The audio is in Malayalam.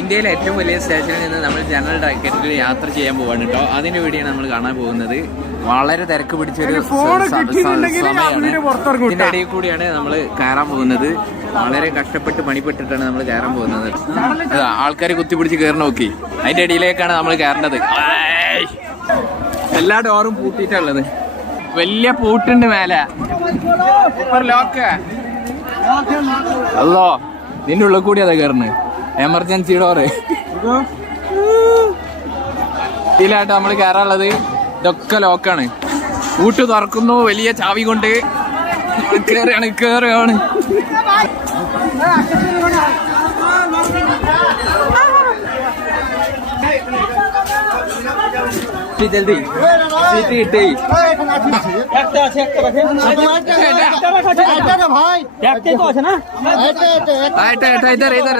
ഇന്ത്യയിലെ ഏറ്റവും വലിയ സ്റ്റേഷനിൽ നിന്ന് നമ്മൾ ജനറൽ ടിക്കറ്റിൽ യാത്ര ചെയ്യാൻ പോവാണ് കേട്ടോ. അതിന്റെ വീഡിയോ നമ്മൾ കാണാൻ പോകുന്നത്. വളരെ തിരക്ക് പിടിച്ചൊരു സമയമാണ്. ഇതിന്റെ ഇടയിൽ കൂടിയാണ് നമ്മൾ കയറാൻ പോകുന്നത്. വളരെ കഷ്ടപ്പെട്ട് പണിപ്പെട്ടിട്ടാണ് നമ്മൾ കയറാൻ പോകുന്നത്. ആൾക്കാർ കുത്തിപ്പിടിച്ച് കയറി നോക്കി. അതിന്റെ ഇടയിലേക്കാണ് നമ്മൾ കയറേണ്ടത്. എല്ലാ ഡോറും പൂട്ടിയിട്ടുള്ളത്. വലിയ പൂട്ടുണ്ട് മേലെ. ലോക്ക് അല്ലോ, നിന്റെ ഉള്ളിൽ കൂടി അതാ കയറുന്നത്. എമർജൻസി ഡോറ് ഇതിലായിട്ട് നമ്മൾ കയറാനുള്ളത്. ഇതൊക്കെ ലോക്കാണ്. പൂട്ട് തുറക്കുന്നു വലിയ ചാവി കൊണ്ട്. കേറുകയാണ്. जल्दी सीटी इधर